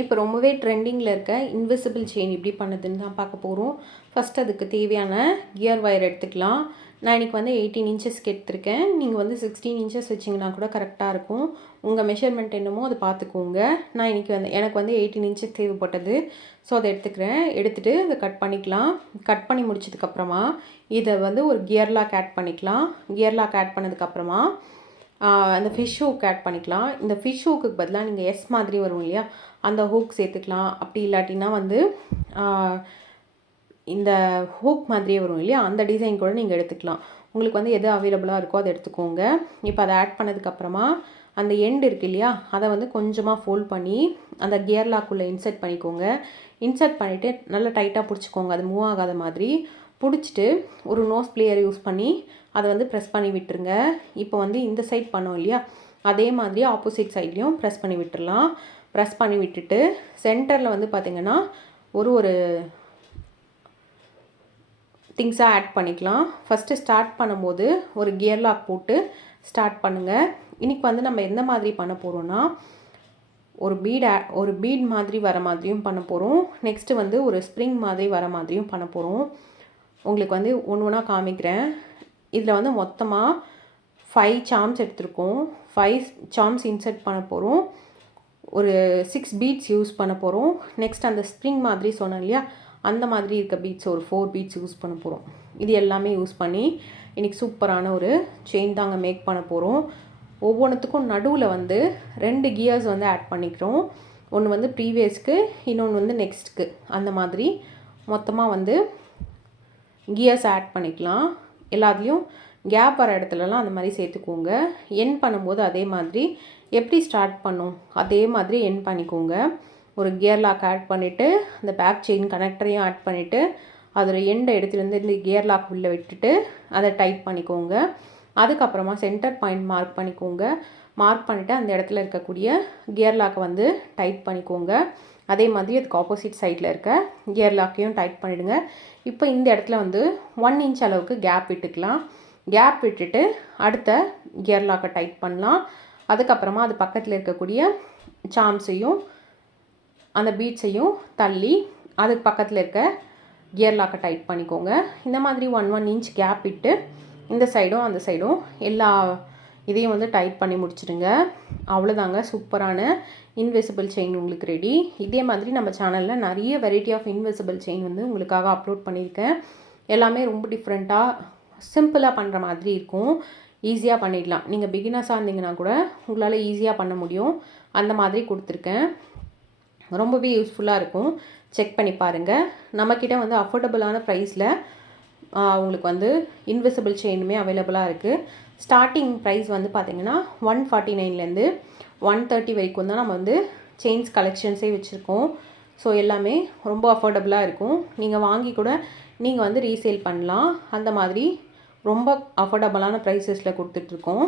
இப்போ ரொம்பவே ட்ரெண்டிங்கில் இருக்க இன்விசிபிள் செயின் எப்படி பண்ணுதுன்னு தான் பார்க்க போகிறோம். ஃபஸ்ட் அதுக்கு தேவையான கியர் ஒயர் எடுத்துக்கலாம். நான் இன்றைக்கி வந்து 18 இன்ச்சஸ்க்கு எடுத்திருக்கேன். நீங்கள் வந்து 16 இன்ச்சஸ் வச்சிங்கன்னா கூட கரெக்டாக இருக்கும். உங்கள் மெஷர்மெண்ட் என்னமோ அதை பார்த்துக்கோங்க. நான் இன்றைக்கி வந்து எனக்கு வந்து 18 இன்ச்சஸ் தேவைப்பட்டது. ஸோ அதை எடுத்துக்கிறேன். எடுத்துகிட்டு இதை கட் பண்ணிக்கலாம். கட் பண்ணி முடிச்சதுக்கப்புறமா இதை வந்து ஒரு கியர் லாக் ஆட் பண்ணிக்கலாம். கியர் லாக் ஆட் பண்ணதுக்கப்புறமா அந்த ஃபிஷ் ஹூக் ஆட் பண்ணிக்கலாம். இந்த ஃபிஷ் ஹூக்குக்கு பதிலாக நீங்கள் எஸ் மாதிரி வரும் இல்லையா, அந்த ஹூக் சேர்த்துக்கலாம். அப்படி இல்லாட்டினா வந்து இந்த ஹூக் மாதிரியே வரும் இல்லையா, அந்த டிசைன் கூட நீங்கள் எடுத்துக்கலாம். உங்களுக்கு வந்து எது அவைலபிளாக இருக்கோ அதை எடுத்துக்கோங்க. இப்போ அதை ஆட் பண்ணதுக்கப்புறமா அந்த எண்ட் இருக்குது இல்லையா, அதை வந்து கொஞ்சமாக ஃபோல்ட் பண்ணி அந்த கியர் லாக்குள்ளே இன்சர்ட் பண்ணிக்கோங்க. இன்சர்ட் பண்ணிவிட்டு நல்லா டைட்டாக பிடிச்சிக்கோங்க, அது மூவ் ஆகாத மாதிரி பிடிச்சிட்டு ஒரு நோஸ் பிளேயர் யூஸ் பண்ணி அதை வந்து ப்ரெஸ் பண்ணி விட்டுருங்க. இப்போ வந்து இந்த சைட் பண்ணோம் இல்லையா, அதே மாதிரி ஆப்போசிட் சைட்லேயும் ப்ரெஸ் பண்ணி விட்டுடலாம். ப்ரெஸ் பண்ணி விட்டுட்டு சென்டரில் வந்து பார்த்திங்கன்னா ஒரு திங்ஸாக ஆட் பண்ணிக்கலாம். ஃபஸ்ட்டு ஸ்டார்ட் பண்ணும்போது ஒரு கியர் லாக் போட்டு ஸ்டார்ட் பண்ணுங்கள். இன்றைக்கி வந்து நம்ம எந்த மாதிரி பண்ண போகிறோன்னா, ஒரு பீட் மாதிரி வர மாதிரியும் பண்ண போகிறோம். நெக்ஸ்ட்டு வந்து ஒரு ஸ்ப்ரிங் மாதிரி வர மாதிரியும் பண்ண போகிறோம். உங்களுக்கு வந்து ஒன்று ஒன்றா காமிக்கிறேன். இதில் வந்து மொத்தமாக 5 சார்ம்ஸ் எடுத்திருக்கோம். 5 சார்ம்ஸ் இன்சர்ட் பண்ண போகிறோம். ஒரு 6 பீட்ஸ் யூஸ் பண்ண போகிறோம். நெக்ஸ்ட் அந்த ஸ்ப்ரிங் மாதிரி சொன்னேன் இல்லையா, அந்த மாதிரி இருக்க பீட்ஸ் ஒரு 4 பீட்ஸ் யூஸ் பண்ண போகிறோம். இது எல்லாமே யூஸ் பண்ணி இன்றைக்கி சூப்பரான ஒரு செயின் தாங்க மேக் பண்ண போகிறோம். ஒவ்வொன்றுத்துக்கும் நடுவில் வந்து 2 கியர்ஸ் வந்து ஆட் பண்ணிக்கிறோம். ஒன்று வந்து ப்ரீவியஸ்க்கு, இன்னொன்று வந்து நெக்ஸ்ட்டுக்கு. அந்த மாதிரி மொத்தமாக வந்து கியர்ஸ் ஆட் பண்ணிக்கலாம். எல்லாத்துலேயும் கேப் வர இடத்துலலாம் அந்த மாதிரி சேர்த்துக்கோங்க. என் பண்ணும்போது அதே மாதிரி எப்படி ஸ்டார்ட் பண்ணும் அதே மாதிரி என் பண்ணிக்கோங்க. ஒரு கியர் லாக் ஆட் பண்ணிவிட்டு அந்த பேக் செயின் கனெக்டரையும் ஆட் பண்ணிவிட்டு அதோட எண்டை எடுத்துகிட்டு வந்து இந்த கியர் லாக் உள்ளே விட்டுட்டு அதை டைட் பண்ணிக்கோங்க. அதுக்கப்புறமா சென்டர் பாயிண்ட் மார்க் பண்ணிக்கோங்க. மார்க் பண்ணிவிட்டு அந்த இடத்துல இருக்கக்கூடிய கியர் லாக்கை வந்து டைட் பண்ணிக்கோங்க. அதே மாதிரி அதுக்கு ஆப்போசிட் சைடில் இருக்க கியர் லாக்கையும் டைட் பண்ணிவிடுங்க. இப்போ இந்த இடத்துல வந்து 1 இன்ச் அளவுக்கு கேப் விட்டுக்கலாம். கேப் விட்டுட்டு அடுத்த கியர் லாக்கை டைட் பண்ணலாம். அதுக்கப்புறமா அது பக்கத்தில் இருக்கக்கூடிய சார்ம்ஸையும் அந்த பீட்ஸையும் தள்ளி அதுக்கு பக்கத்தில் இருக்க கியர் லாக்கை டைட் பண்ணிக்கோங்க. இந்த மாதிரி 1 இன்ச் கேப் விட்டு இந்த சைடும் அந்த சைடும் எல்லா இதையும் வந்து டைட் பண்ணி முடிச்சிடுங்க. அவ்வளோதாங்க, சூப்பரான இன்விசிபிள் செயின் உங்களுக்கு ரெடி. இதே மாதிரி நம்ம சேனலில் நிறைய வெரைட்டி ஆஃப் இன்விசிபிள் செயின் வந்து உங்களுக்காக அப்லோட் பண்ணியிருக்கேன். எல்லாமே ரொம்ப டிஃப்ரெண்ட்டாக சிம்பிளாக பண்ணுற மாதிரி இருக்கும். ஈஸியாக பண்ணிடலாம். நீங்கள் பிகினர்ஸாக இருந்தீங்கன்னா கூட உங்களால் ஈஸியாக பண்ண முடியும். அந்த மாதிரி கொடுத்துருக்கேன். ரொம்பவே யூஸ்ஃபுல்லாக இருக்கும். செக் பண்ணி பாருங்கள். நம்மக்கிட்ட வந்து அஃபோர்டபுளான ப்ரைஸில் உங்களுக்கு வந்து இன்விசிபிள் செயினுமே அவைலபிளாக இருக்குது. ஸ்டார்டிங் ப்ரைஸ் வந்து பார்த்திங்கன்னா 149லேருந்து 130 வரைக்கும் தான் நம்ம வந்து செயின்ஸ் கலெக்ஷன்ஸே வச்சுருக்கோம். ஸோ எல்லாமே ரொம்ப அஃபோர்டபுளாக இருக்கும். நீங்கள் வாங்கி கூட நீங்கள் வந்து ரீசேல் பண்ணலாம். அந்த மாதிரி ரொம்ப அஃபோர்டபுளான ப்ரைஸஸில் கொடுத்துட்ருக்கோம்.